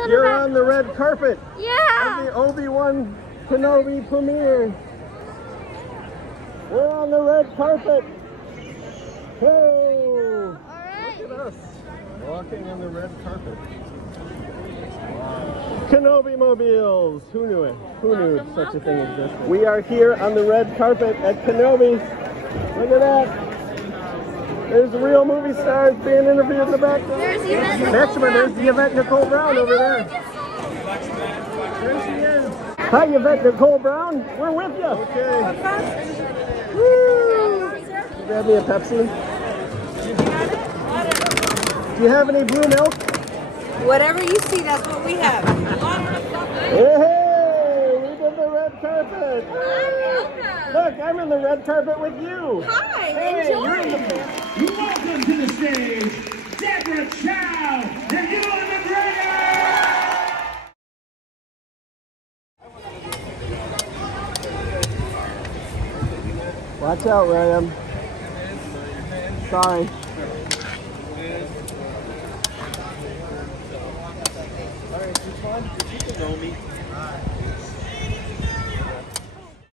on You're the back. on the red carpet. Yeah. Of the Obi-Wan Kenobi premiere. We're on the red carpet. Hey! All right. Look at us walking on the red carpet. Wow. Kenobi mobiles. Who knew it? Who knew such a thing existed? We are here on the red carpet at Kenobi. Look at that. There's the real movie stars being interviewed in the background. There's Yvette Nicole Maxima, Brown. there's the Yvette Nicole Brown over there. There she is. Hi, Yvette Nicole Brown. We're with you. Okay. Woo. Grab me a Pepsi. Do you have any blue milk? Whatever you see, that's what we have. Hey, we did the red carpet. Look, I'm in the red carpet with you. Hi, Hey, you're in the Welcome to the stage, Deborah Chow and Ewan McGregor! Watch out, William. Sorry. Alright, just one. You can know me.